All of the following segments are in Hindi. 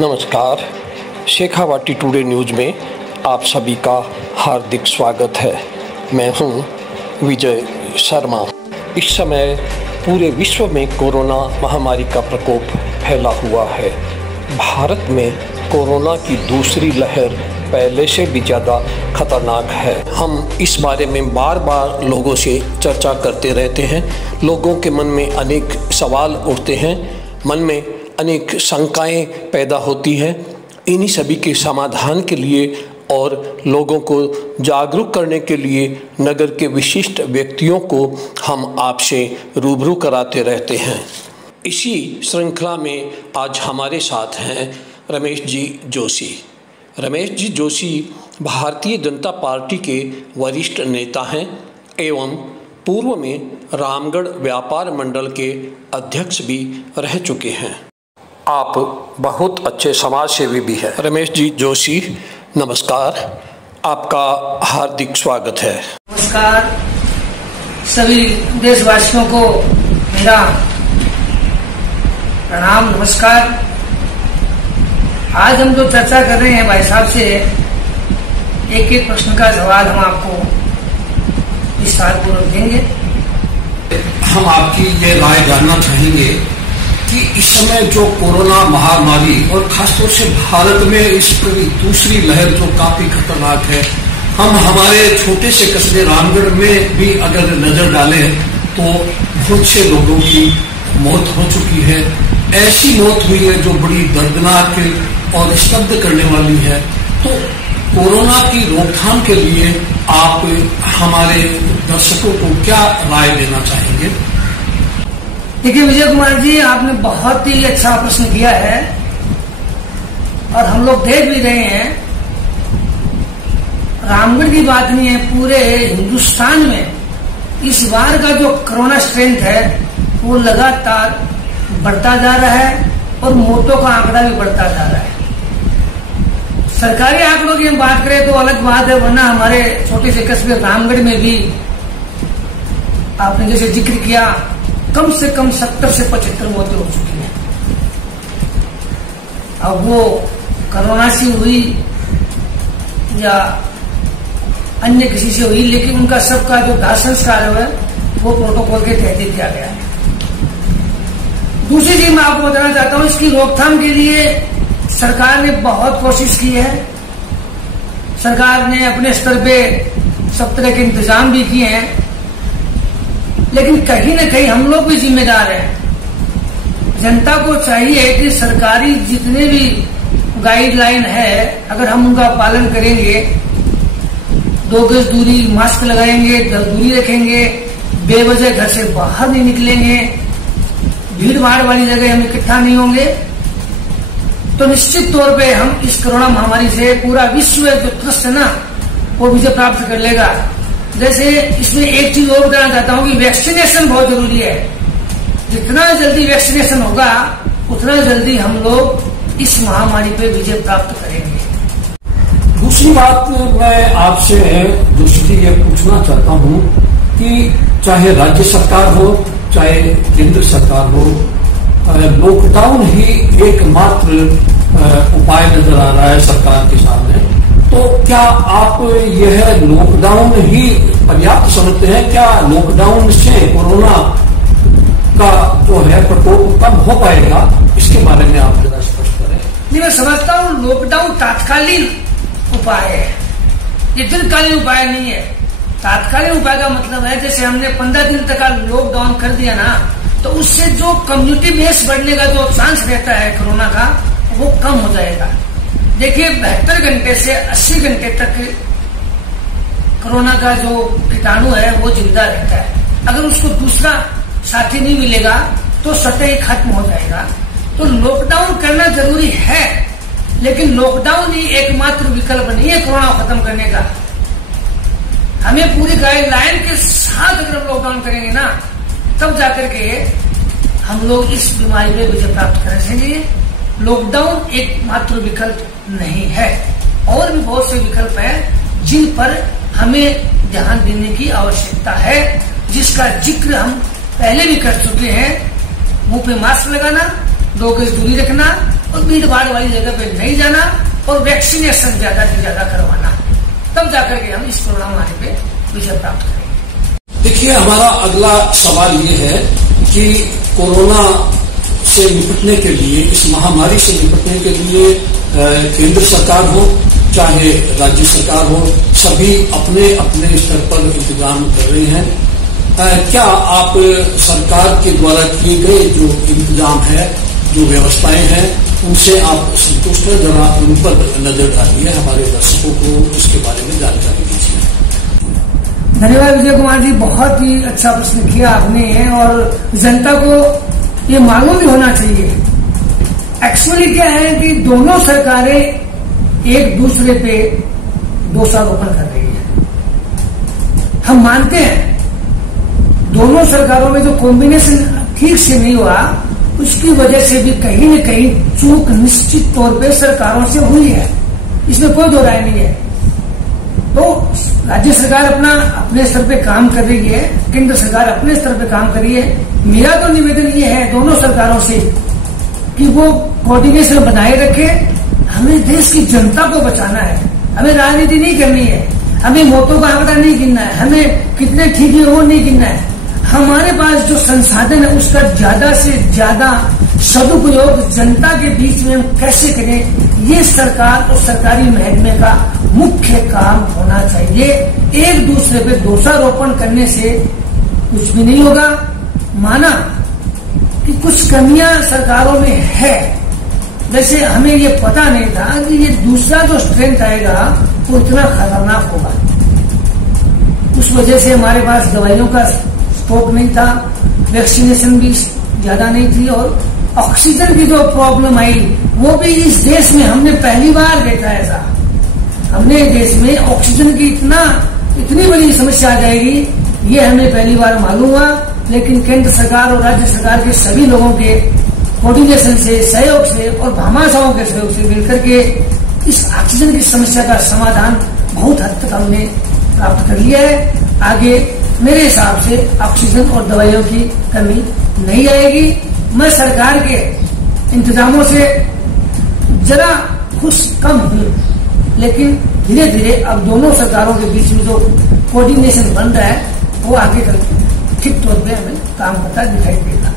नमस्कार, शेखावाटी टुडे न्यूज़ में आप सभी का हार्दिक स्वागत है। मैं हूं विजय शर्मा। इस समय पूरे विश्व में कोरोना महामारी का प्रकोप फैला हुआ है। भारत में कोरोना की दूसरी लहर पहले से भी ज़्यादा खतरनाक है। हम इस बारे में बार बार लोगों से चर्चा करते रहते हैं। लोगों के मन में अनेक सवाल उठते हैं, मन में अनेक शंकाएं पैदा होती हैं। इन्हीं सभी के समाधान के लिए और लोगों को जागरूक करने के लिए नगर के विशिष्ट व्यक्तियों को हम आपसे रूबरू कराते रहते हैं। इसी श्रृंखला में आज हमारे साथ हैं रमेश जी जोशी। रमेश जी जोशी भारतीय जनता पार्टी के वरिष्ठ नेता हैं एवं पूर्व में रामगढ़ व्यापार मंडल के अध्यक्ष भी रह चुके हैं। आप बहुत अच्छे समाज सेवी भी हैं। रमेश जी जोशी, नमस्कार, आपका हार्दिक स्वागत है। नमस्कार, सभी देशवासियों को मेरा प्रणाम, नमस्कार। आज हम जो चर्चा कर रहे हैं भाई साहब से, एक एक प्रश्न का जवाब हम आपको विस्तारपूर्वक देंगे। हम आपकी ये राय जानना चाहेंगे कि इस समय जो कोरोना महामारी और खासतौर से भारत में इस दूसरी लहर जो काफी खतरनाक है, हम हमारे छोटे से कस्बे रामगढ़ में भी अगर नजर डालें तो बहुत से लोगों की मौत हो चुकी है। ऐसी मौत हुई है जो बड़ी दर्दनाक और स्तब्ध करने वाली है। तो कोरोना की रोकथाम के लिए आप हमारे दर्शकों को क्या राय देना चाहेंगे? देखिए विजय कुमार जी, आपने बहुत ही अच्छा प्रश्न किया है और हम लोग देख भी रहे हैं। रामगढ़ की बात नहीं है, पूरे हिंदुस्तान में इस बार का जो कोरोना स्ट्रेंथ है वो लगातार बढ़ता जा रहा है और मौतों का आंकड़ा भी बढ़ता जा रहा है। सरकारी आंकड़ों की हम बात करें तो अलग बात है, वरना हमारे छोटे से कस्बे रामगढ़ में भी आपने जैसे जिक्र किया, कम से कम 70 से 75 मौतें हो चुकी हैं। अब वो कोरोना से हुई या अन्य किसी से हुई, लेकिन उनका सबका जो दाह संस्कार है वो प्रोटोकॉल के तहत ही किया गया है। दूसरी चीज मैं आपको बताना चाहता हूं, इसकी रोकथाम के लिए सरकार ने बहुत कोशिश की है। सरकार ने अपने स्तर पे सब तरह के इंतजाम भी किए हैं, लेकिन कहीं न कहीं हम लोग भी जिम्मेदार हैं। जनता को चाहिए कि सरकारी जितने भी गाइडलाइन है, अगर हम उनका पालन करेंगे, 2 गज दूरी, मास्क लगाएंगे, दूरी रखेंगे, बेवजह घर से बाहर नहीं निकलेंगे, भीड़ भाड़ वाली जगह हम इकट्ठा नहीं होंगे, तो निश्चित तौर पे हम इस कोरोना महामारी से पूरा विश्व जो त्रस्त है ना, वो विजय प्राप्त कर लेगा। जैसे इसमें एक चीज और बताना चाहता हूं कि वैक्सीनेशन बहुत जरूरी है। जितना जल्दी वैक्सीनेशन होगा उतना जल्दी हम लोग इस महामारी पे विजय प्राप्त करेंगे। दूसरी बात मैं आपसे दूसरी ये पूछना चाहता हूं कि चाहे राज्य सरकार हो चाहे केंद्र सरकार हो, लॉकडाउन ही एकमात्र उपाय नजर आ रहा है सरकार के सामने। तो क्या आप यह लॉकडाउन ही पर्याप्त समझते हैं? क्या लॉकडाउन से कोरोना का जो है प्रकोप कम हो पाएगा? इसके बारे में आप जरा स्पष्ट करें। नहीं, मैं समझता हूँ लॉकडाउन तात्कालिक उपाय है, ये दीर्घकालीन उपाय नहीं है। तात्कालिक उपाय का मतलब है जैसे हमने 15 दिन तक का लॉकडाउन कर दिया ना, तो उससे जो कम्युनिटी बेस बढ़ने का जो चांस रहता है कोरोना का, वो कम हो जाएगा। देखिए 72 घंटे से 80 घंटे तक कोरोना का जो कीटाणु है वो जिंदा रहता है। अगर उसको दूसरा साथी नहीं मिलेगा तो सतह ही खत्म हो जाएगा। तो लॉकडाउन करना जरूरी है, लेकिन लॉकडाउन ही एकमात्र विकल्प नहीं है कोरोना खत्म करने का। हमें पूरी गाइडलाइन के साथ अगर हम लॉकडाउन करेंगे ना, तब जाकर के हम लोग इस बीमारी में विजय प्राप्त कर सकेंगे। लॉकडाउन एकमात्र विकल्प नहीं है, और भी बहुत से विकल्प हैं जिन पर हमें ध्यान देने की आवश्यकता है, जिसका जिक्र हम पहले भी कर चुके हैं। मुंह पे मास्क लगाना, 2 गज दूरी रखना, और भीड़ भाड़ वाली जगह पे नहीं जाना और वैक्सीनेशन ज्यादा से ज्यादा करवाना, तब जाकर के हम इस कोरोना महामारी पे विजय प्राप्त करेंगे। देखिए, हमारा अगला सवाल ये है कि कोरोना से निपटने के लिए, इस महामारी से निपटने के लिए केंद्र सरकार हो चाहे राज्य सरकार हो, सभी अपने अपने स्तर पर इंतजाम कर रहे हैं। क्या आप सरकार के द्वारा किए गए जो इंतजाम है, जो व्यवस्थाएं हैं, उनसे आप संतुष्ट हैं? जरा उन पर नजर डालिए, हमारे दर्शकों को इसके बारे में जानकारी दीजिए। धन्यवाद विजय कुमार जी, बहुत ही अच्छा प्रश्न किया आपने और जनता को ये मालूम भी होना चाहिए। एक्चुअली क्या है कि दोनों सरकारें एक दूसरे पे दोषारोपण कर रही है। हम मानते हैं दोनों सरकारों में जो कॉम्बिनेशन ठीक से नहीं हुआ, उसकी वजह से भी कहीं न कहीं चूक निश्चित तौर पे सरकारों से हुई है, इसमें कोई दो राय नहीं है। तो राज्य सरकार अपने स्तर पे काम कर रही है, केंद्र सरकार अपने स्तर पे काम कर रही है। मेरा तो निवेदन ये है दोनों सरकारों से कि वो कोऑर्डिनेशन बनाए रखे। हमें देश की जनता को बचाना है, हमें राजनीति नहीं करनी है, हमें वोटों का आंकड़ा नहीं गिनना है, हमें कितने ठीक है वो नहीं गिनना है। हमारे पास जो संसाधन है उसका ज्यादा से ज्यादा सदुपयोग जनता के बीच में हम कैसे करें, ये सरकार और सरकारी महकमे का मुख्य काम होना चाहिए। एक दूसरे पे दोषारोपण करने से कुछ भी नहीं होगा। माना कि कुछ कमियां सरकारों में है, जैसे हमें ये पता नहीं था कि ये दूसरा जो स्ट्रेंथ आएगा वो इतना खतरनाक होगा। उस वजह से हमारे पास दवाइयों का स्टॉक नहीं था, वैक्सीनेशन भी ज्यादा नहीं थी और ऑक्सीजन की जो प्रॉब्लम आई वो भी इस देश में हमने पहली बार देखा। ऐसा हमने देश में ऑक्सीजन की इतनी बड़ी समस्या आ जाएगी ये हमें पहली बार मालूम हुआ। लेकिन केंद्र सरकार और राज्य सरकार के सभी लोगों के कोऑर्डिनेशन से, सहयोग से और भामाशाहों के सहयोग से मिलकर के इस ऑक्सीजन की समस्या का समाधान बहुत हद तक हमने प्राप्त कर लिया है। आगे मेरे हिसाब से ऑक्सीजन और दवाइयों की कमी नहीं आएगी। मैं सरकार के इंतजामों से जरा खुश कम हूं, लेकिन धीरे धीरे अब दोनों सरकारों के बीच में जो कोऑर्डिनेशन बन रहा है वो आगे करके ठीक तौर पे हमें काम करता दिखाई देगा।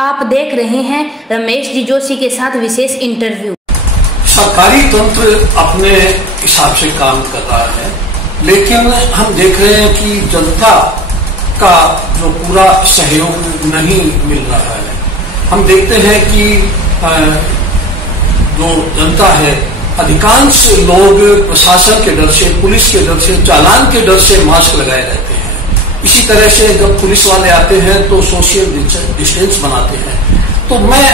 आप देख रहे हैं रमेश जी जोशी के साथ विशेष इंटरव्यू। सरकारी तंत्र अपने हिसाब से काम कर रहा है, लेकिन हम देख रहे हैं कि जनता का जो पूरा सहयोग नहीं मिल रहा है। हम देखते हैं कि जो जनता है, अधिकांश लोग प्रशासन के डर से, पुलिस के डर से, चालान के डर से मास्क लगाए रहते हैं। इसी तरह से जब पुलिस वाले आते हैं तो सोशल डिस्टेंस बनाते हैं। तो मैं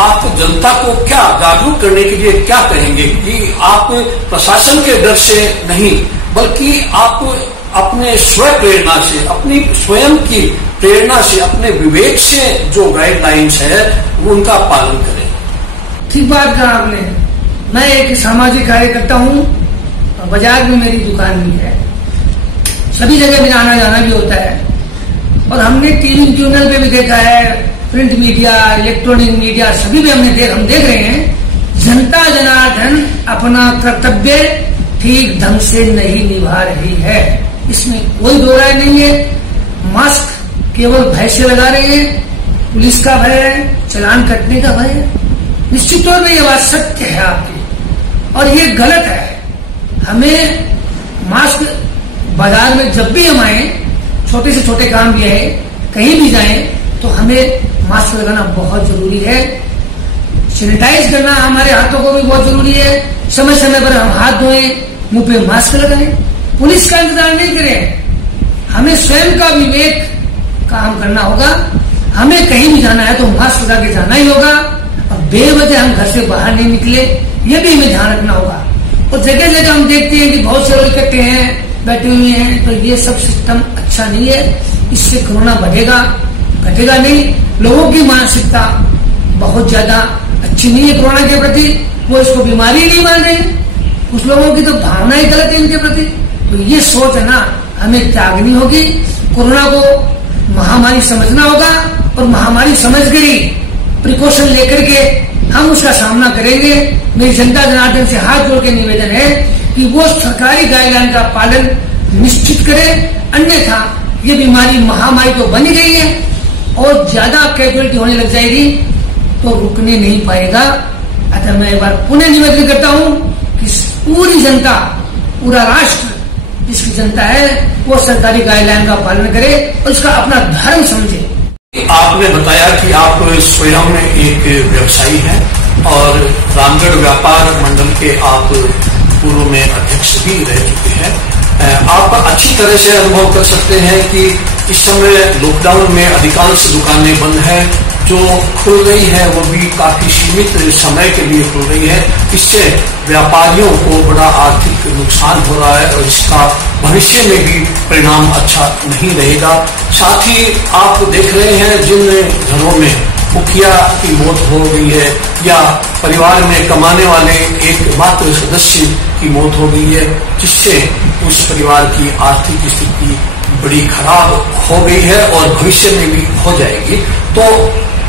आप जनता को क्या जागरूक करने के लिए क्या कहेंगे कि आप प्रशासन के डर से नहीं, बल्कि आप अपने स्वयं प्रेरणा से, अपनी स्वयं की प्रेरणा से, अपने विवेक से जो गाइडलाइंस है वो उनका पालन करें। ठीक बात कहा आपने। मैं एक सामाजिक कार्यकर्ता हूँ, बाजार में मेरी दुकान भी है, सभी जगह मेरा आना जाना भी होता है और हमने टीवी चैनल पे भी देखा है, प्रिंट मीडिया, इलेक्ट्रॉनिक मीडिया सभी में हम देख रहे हैं जनता जनार्दन अपना कर्तव्य ठीक ढंग से नहीं निभा रही है। इसमें कोई दो राय नहीं है। मास्क केवल भय से लगा रहे हैं, पुलिस का भय है, चालान कटने का भय है। निश्चित तौर पर यह बात सत्य है आपकी और ये गलत है। हमें मास्क बाजार में जब भी हम आए, छोटे से छोटे काम भी है, कहीं भी जाएं तो हमें मास्क लगाना बहुत जरूरी है। सैनिटाइज करना हमारे हाथों को भी बहुत जरूरी है। समय समय पर हम हाथ धोएं, मुंह पे मास्क लगाएं। पुलिस का इंतजार नहीं करें, हमें स्वयं का विवेक काम करना होगा। हमें कहीं भी जाना है तो मास्क लगा के जाना ही होगा और बेवजह हम घर से बाहर नहीं निकले, ये भी हमें ध्यान रखना होगा। और जगह जगह हम देखते हैं कि बहुत से लोग इकट्ठे हैं, बैठे हुए हैं, तो ये सब सिस्टम अच्छा नहीं है। इससे कोरोना बढ़ेगा, घटेगा नहीं। लोगों की मानसिकता बहुत ज्यादा अच्छी नहीं है कोरोना के प्रति, वो इसको बीमारी ही नहीं मान रहे। कुछ लोगों की तो भावना ही गलत है इनके प्रति। तो ये सोच है ना, हमें त्यागनी होगी। कोरोना को महामारी समझना होगा और महामारी समझ कर ही प्रिकॉशन लेकर के हम उसका सामना करेंगे। मेरी जनता जनार्दन से हाथ जोड़ के निवेदन है कि वो सरकारी गाइडलाइन का पालन निश्चित करे, अन्यथा ये बीमारी महामारी तो बन गई है और ज्यादा कैजुअलिटी होने लग जाएगी तो रुकने नहीं पाएगा। अतः मैं एक बार पुनः निवेदन करता हूं कि पूरी जनता, पूरा राष्ट्र जिसकी जनता है वो सरकारी गाइडलाइन का पालन करे और इसका अपना धर्म समझे। आपने बताया कि आप स्वयं में एक व्यवसायी हैं और रामगढ़ व्यापार मंडल के आप पूर्व में अध्यक्ष भी रह चुके हैं। आप अच्छी तरह से अनुभव कर सकते हैं कि इस समय लॉकडाउन में अधिकांश दुकानें बंद है, जो खुल रही है वो भी काफी सीमित समय के लिए खुल रही है। इससे व्यापारियों को बड़ा आर्थिक नुकसान हो रहा है और इसका भविष्य में भी परिणाम अच्छा नहीं रहेगा। साथ ही आप देख रहे हैं जिन घरों में मुखिया की मौत हो गई है या परिवार में कमाने वाले एकमात्र सदस्य की मौत हो गई है, जिससे उस परिवार की आर्थिक स्थिति बड़ी खराब हो गई है और भविष्य में भी हो जाएगी। तो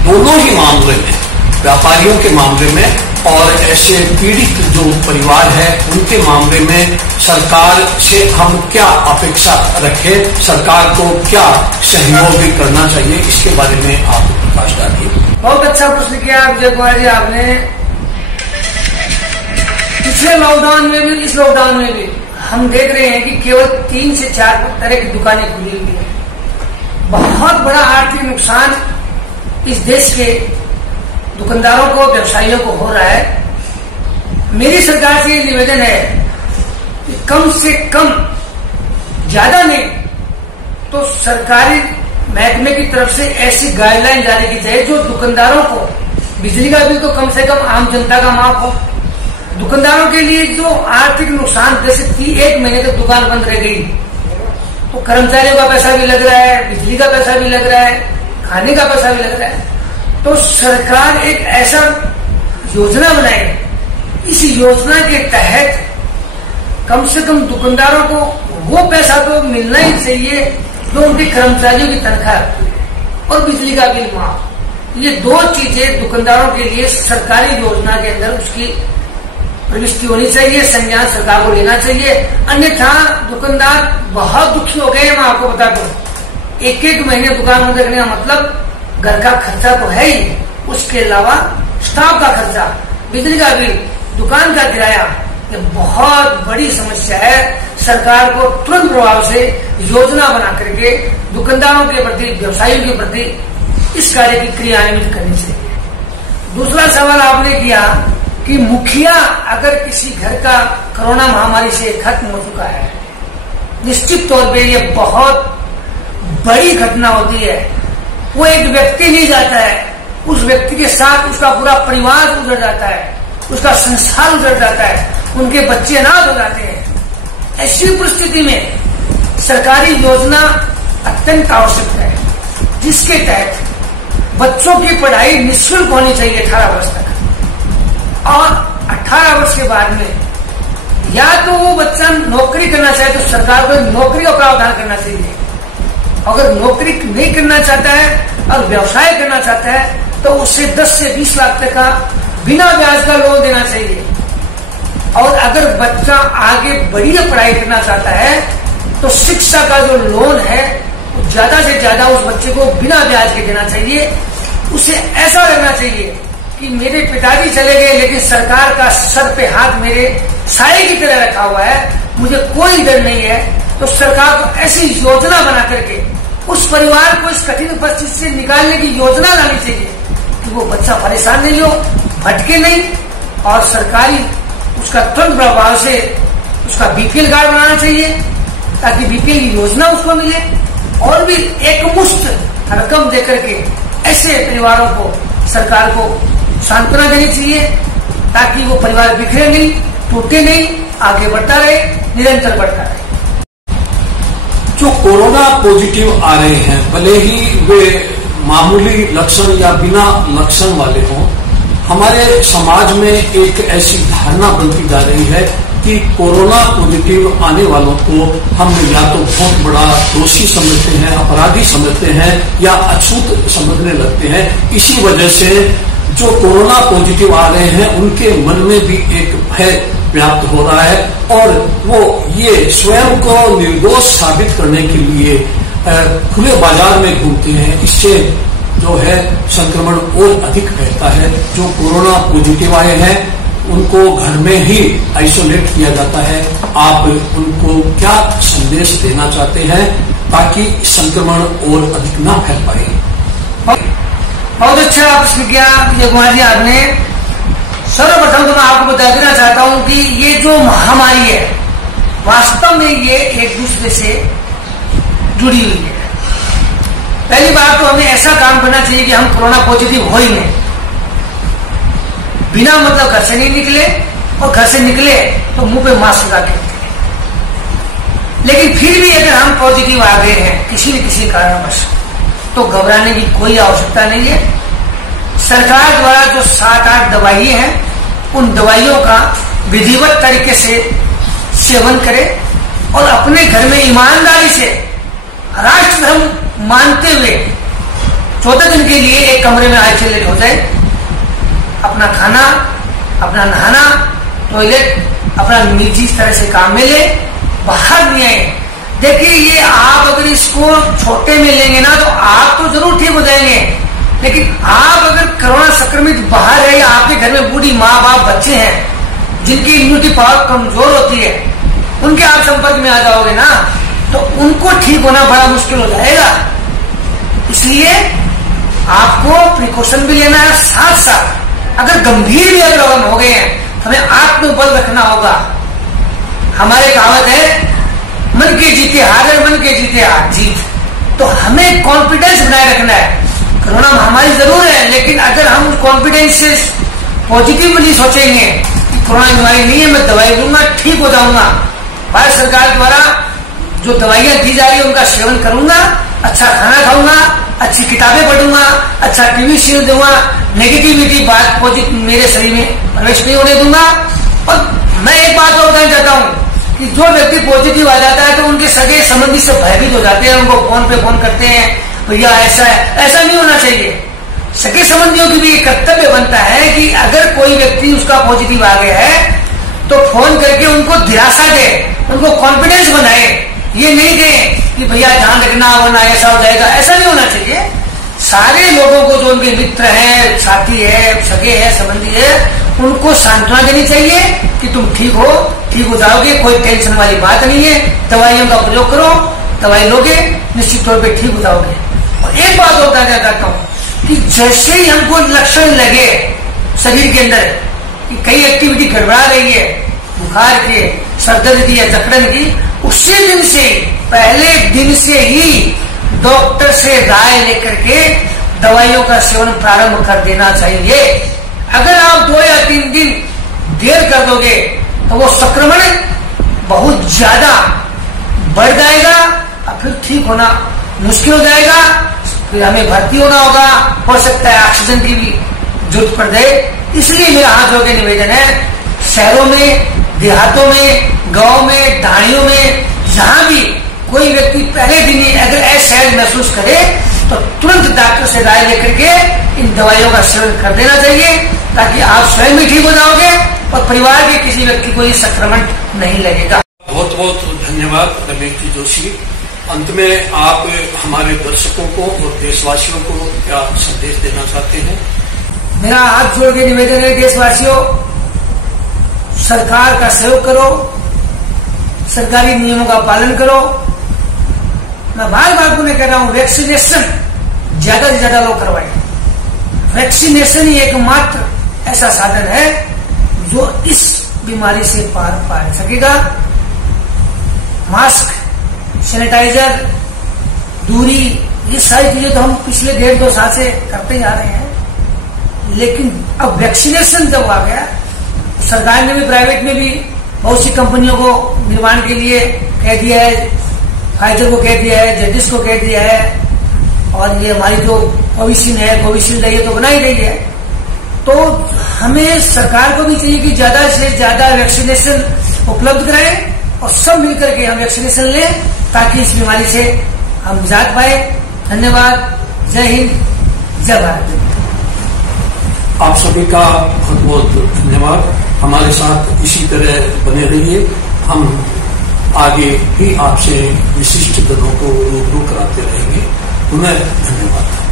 दोनों ही मामले में, व्यापारियों के मामले में और ऐसे पीड़ित जो परिवार है उनके मामले में सरकार से हम क्या अपेक्षा रखें, सरकार को क्या सहयोग करना चाहिए, इसके बारे में आप प्रकाश डालिए। बहुत अच्छा प्रश्न किया विजय कुमार जी आपने। पिछले लॉकडाउन में भी, इस लॉकडाउन में भी हम देख रहे हैं कि केवल 3 से 4 तरह की दुकानें खुली हुई है। बहुत बड़ा आर्थिक नुकसान इस देश के दुकानदारों को, व्यवसायियों को हो रहा है। मेरी सरकार से ये निवेदन है कि कम से कम, ज्यादा नहीं तो सरकारी महकमे की तरफ से ऐसी गाइडलाइन जारी की जाए जो दुकानदारों को, बिजली का बिल तो कम से कम आम जनता का माफ हो, दुकानदारों के लिए जो आर्थिक नुकसान, जैसे 1 महीने तक दुकान बंद रह गई तो कर्मचारियों का पैसा भी लग रहा है, बिजली का पैसा भी लग रहा है, खाने का पैसा भी लग रहा है। तो सरकार एक ऐसा योजना बनाए, इस योजना के तहत कम से कम दुकानदारों को वो पैसा तो मिलना ही चाहिए जो उनके कर्मचारियों की तनख्वाह और बिजली का बिल माफ। ये 2 चीजें दुकानदारों के लिए सरकारी योजना के अंदर उसकी प्रविष्टि होनी चाहिए, संज्ञान सरकार को लेना चाहिए। अन्यथा दुकानदार बहुत दुखी हो गए। मैं आपको बता दूं, 1 महीने दुकान बंद रखने का मतलब घर का खर्चा तो है ही, उसके अलावा स्टाफ का खर्चा, बिजली का बिल, दुकान का किराया, ये बहुत बड़ी समस्या है। सरकार को तुरंत प्रभाव से योजना बना करके दुकानदारों के प्रति, व्यवसायियों के प्रति इस कार्य की क्रियान्वित करनी चाहिए। दूसरा सवाल आपने किया कि मुखिया अगर किसी घर का कोरोना महामारी से खत्म हो चुका है, निश्चित तौर पे ये बहुत बड़ी घटना होती है। वो एक व्यक्ति नहीं जाता है, उस व्यक्ति के साथ उसका पूरा परिवार उजड़ जाता है, उसका संसार उजड़ जाता है, उनके बच्चे अनाथ हो जाते हैं। ऐसी परिस्थिति में सरकारी योजना अत्यंत आवश्यक है, जिसके तहत बच्चों की पढ़ाई निःशुल्क होनी चाहिए 18 वर्ष तक, और 18 वर्ष के बाद में या तो वो बच्चा नौकरी करना चाहे तो सरकार को नौकरी का प्रावधान करना चाहिए। अगर नौकरी नहीं करना चाहता है और व्यवसाय करना चाहता है तो उसे 10 से 20 लाख तक का बिना ब्याज का लोन देना चाहिए। और अगर बच्चा आगे बढ़िया पढ़ाई करना चाहता है तो शिक्षा का जो लोन है वो ज्यादा से ज्यादा उस बच्चे को बिना ब्याज के देना चाहिए। उसे ऐसा लगना चाहिए कि मेरे पिताजी चले गए लेकिन सरकार का सर पे हाथ मेरे साए की तरह रखा हुआ है, मुझे कोई डर नहीं है। तो सरकार को ऐसी योजना बना करके उस परिवार को इस कठिन परिस्थिति से निकालने की योजना लानी चाहिए कि वो बच्चा परेशान नहीं हो, भटके नहीं, और सरकारी उसका तुरंत प्रभाव से उसका बीपीएल कार्ड बनाना चाहिए ताकि बीपीएल की योजना उसको मिले, और भी एकमुश्त रकम देकर के ऐसे परिवारों को सरकार को सांत्वना देनी चाहिए ताकि वो परिवार बिखरे नहीं, टूटे नहीं, आगे बढ़ता रहे, निरंतर बढ़ता रहे। जो कोरोना पॉजिटिव आ रहे हैं, भले ही वे मामूली लक्षण या बिना लक्षण वाले हों, हमारे समाज में एक ऐसी धारणा बनती जा रही है कि कोरोना पॉजिटिव आने वालों को हम या तो बहुत बड़ा दोषी समझते हैं, अपराधी समझते हैं या अछूत समझने लगते हैं। इसी वजह से जो कोरोना पॉजिटिव आ रहे हैं उनके मन में भी एक भय व्याप्त हो रहा है और वो ये स्वयं को निर्दोष साबित करने के लिए खुले बाजार में घूमते हैं। इससे जो है संक्रमण और अधिक फैलता है। जो कोरोना पॉजिटिव आए हैं उनको घर में ही आइसोलेट किया जाता है। आप उनको क्या संदेश देना चाहते हैं ताकि संक्रमण और अधिक ना फैल पाए? बहुत अच्छा प्रतिक्रिया कुमार जी आपने। सर्वप्रथम तो मैं आपको बता देना चाहता हूं कि ये जो महामारी है वास्तव में ये एक दूसरे से जुड़ी हुई है। पहली बात तो हमें ऐसा काम करना चाहिए कि हम कोरोना पॉजिटिव हो ही नहीं, बिना मतलब घर से नहीं निकले और घर से निकले तो मुंह पे मास्क लगा के निकले। लेकिन फिर भी अगर हम पॉजिटिव आ गए हैं किसी न किसी कारणवश तो घबराने की कोई आवश्यकता नहीं है। सरकार द्वारा जो 7-8 दवाइयां हैं उन दवाइयों का विधिवत तरीके से सेवन करें और अपने घर में ईमानदारी से राष्ट्र धर्म मानते हुए 14 दिन के लिए एक कमरे में आइसोलेट हो जाए। अपना खाना, अपना नहाना, टॉयलेट अपना निजी तरह से काम में ले, बाहर नहीं आए। देखिए ये आप अगर इसको छोटे में लेंगे ना तो आप तो जरूर ठीक हो जाएंगे, लेकिन आप अगर कोरोना संक्रमित बाहर है या आपके घर में बूढ़ी माँ बाप बच्चे हैं जिनकी इम्यूनिटी पावर कमजोर होती है उनके आप संपर्क में आ जाओगे ना तो उनको ठीक होना बड़ा मुश्किल हो जाएगा। इसलिए आपको प्रिकॉशन भी लेना है, साथ साथ अगर गंभीर भी अगर लक्षण हो गए हैं तो हमें आत्मबल रखना होगा। हमारे कहावत है मन के जीते हार है, मन के जीते हार जीत। तो हमें कॉन्फिडेंस बनाए रखना है। कोरोना महामारी जरूर है लेकिन अगर हम कॉन्फिडेंस से पॉजिटिवली सोचेंगे कि कोरोना बीमारी नहीं है, मैं दवाई लूंगा ठीक हो जाऊंगा, भारत सरकार द्वारा जो दवाइयां दी जा रही है उनका सेवन करूंगा, अच्छा खाना खाऊंगा, अच्छी किताबें पढ़ूंगा, अच्छा टीवी सीरियल दूंगा, नेगेटिविटी बात पॉजिटिव मेरे शरीर में प्रवेश नहीं होने दूंगा। और मैं एक बात और बताना चाहता हूँ कि जो व्यक्ति पॉजिटिव आ जाता है तो उनके सगे संबंधी से भयभीत हो जाते हैं, उनको फोन पे फोन करते हैं भैया ऐसा है, ऐसा नहीं होना चाहिए। सगे संबंधियों की भी एक कर्तव्य बनता है कि अगर कोई व्यक्ति उसका पॉजिटिव आ गया है तो फोन करके उनको दिलासा दे, उनको कॉन्फिडेंस बनाए। ये नहीं दे कि भैया ध्यान रखना वरना ऐसा हो जाएगा, ऐसा नहीं होना चाहिए। सारे लोगों को जो उनके मित्र हैं, साथी है, सगे है, संबंधी है, उनको सांत्वना देनी चाहिए कि तुम ठीक हो जाओगे, कोई टेंशन वाली बात नहीं है, दवाइयों का प्रयोग करो, दवाई लोगे निश्चित तौर पे ठीक हो जाओगे। और एक बात और बताना चाहता हूँ कि जैसे ही हमको लक्षण लगे शरीर के अंदर कि कई एक्टिविटी गड़बड़ा रही है, बुखार के, सरदर्द की या जकड़न की, उसी दिन से पहले दिन से ही डॉक्टर से राय लेकर के दवाइयों का सेवन प्रारंभ कर देना चाहिए। अगर आप 2 या 3 दिन देर कर दोगे तो वो संक्रमण बहुत ज्यादा बढ़ जाएगा और फिर ठीक होना मुश्किल हो जाएगा। फिर हमें भर्ती होना होगा, हो सकता है ऑक्सीजन की भी जरूरत पड़ जाए। इसलिए मेरा हाथ जोड़ के निवेदन है, शहरों में, देहातों में, गांव में, ढाणियों में, जहां भी कोई व्यक्ति पहले दिन ही अगर असहज महसूस करे तो तुरंत डॉक्टर से राय लेकर के इन दवाइयों का सेवन कर देना चाहिए ताकि आप स्वयं भी ठीक हो जाओगे और परिवार के किसी व्यक्ति को ये संक्रमण नहीं लगेगा। बहुत बहुत धन्यवाद रमेश जी जोशी। अंत में आप हमारे दर्शकों को और देशवासियों को क्या संदेश देना चाहते हैं? मेरा हाथ जोड़ के निवेदन है, देशवासियों सरकार का सहयोग करो, सरकारी नियमों का पालन करो। मैं बार बार पुनः कह रहा हूं, वैक्सीनेशन ज्यादा से ज्यादा लोग करवाएं। वैक्सीनेशन ही एकमात्र ऐसा साधन है जो इस बीमारी से पार पा सकेगा। मास्क, सैनिटाइजर, दूरी, ये सारी चीजें तो हम पिछले 1.5-2 साल से करते जा रहे हैं, लेकिन अब वैक्सीनेशन जब आ गया, सरकार ने भी प्राइवेट में भी बहुत सी कंपनियों को निर्माण के लिए कह दिया है, फाइजर को कह दिया है, जेडिस को कह दिया है, और ये हमारी जो कोविशील्ड है ये तो बनाई गई है। तो हमें सरकार को भी चाहिए कि ज्यादा से ज्यादा वैक्सीनेशन उपलब्ध कराएं और सब मिलकर के हम वैक्सीनेशन लें ताकि इस बीमारी से हम निजात पाए। धन्यवाद। जय हिंद, जय भारत। आप सभी का बहुत बहुत धन्यवाद। हमारे साथ इसी तरह बने रहिए। हम आगे भी आपसे विशिष्ट दलों को रूबरू कराते रहेंगे। पुनः धन्यवाद।